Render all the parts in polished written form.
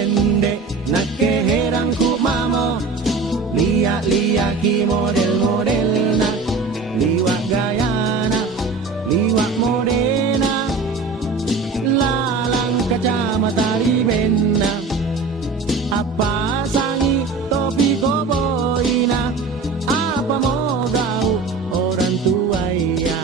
dende nak keherang ku mamo liak ki model na liwat gayana liwat modena lalang kacamata ribena apa sangi topi koboina apa mau gau orang tua ya.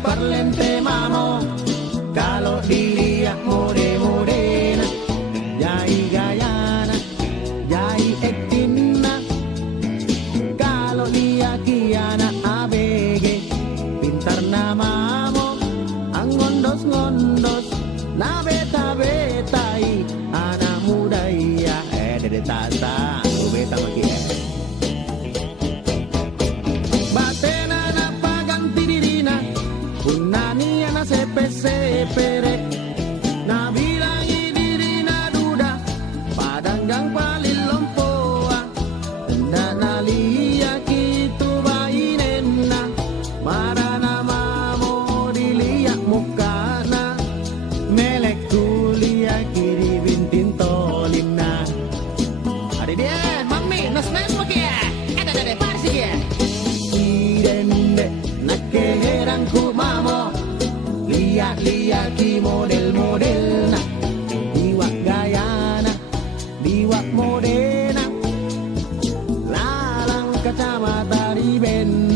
Parlente mamo, kalau dilihat more-morena, jai gayana, jai ektina, kalau lihat kiana ABG, pintar namamo, ang ngondos-ngondos, na beta-betai, anak muda iya, dede tata, beta maki Punani na sepe-sepere na bilangi diri na duda padanggang palilompoa na nalia kitu bainena marana mamo diliak mukana melek kulia kiri bintin tolina ada dia mami nas-nas maki ya ada parsi ya irende nak keherang ku mamo liak ki model na liwat gayana liwat modena lalang kacamata ribena